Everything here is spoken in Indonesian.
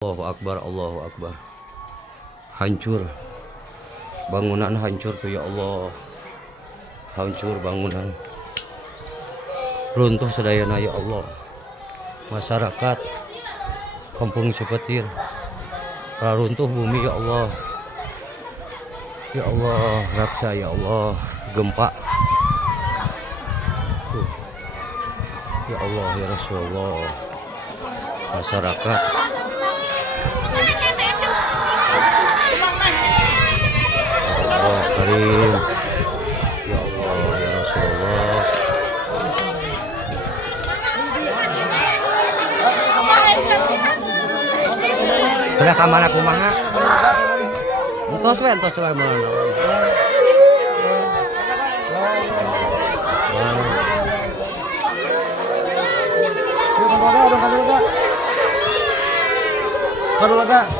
Allahu Akbar, Allahu Akbar. Hancur. Bangunan hancur tuh ya Allah. Hancur bangunan. Runtuh sedayana ya Allah. Masyarakat Kampung Cipetir. Runtuh bumi ya Allah. Ya Allah, raksa ya Allah. Gempa. Tuh. Ya Allah, ya Rasulullah. Masyarakat Allah Karim, ya Allah ya Rasulullah. Udah kamana kumaha? Entos we entos we mana? Kado lega.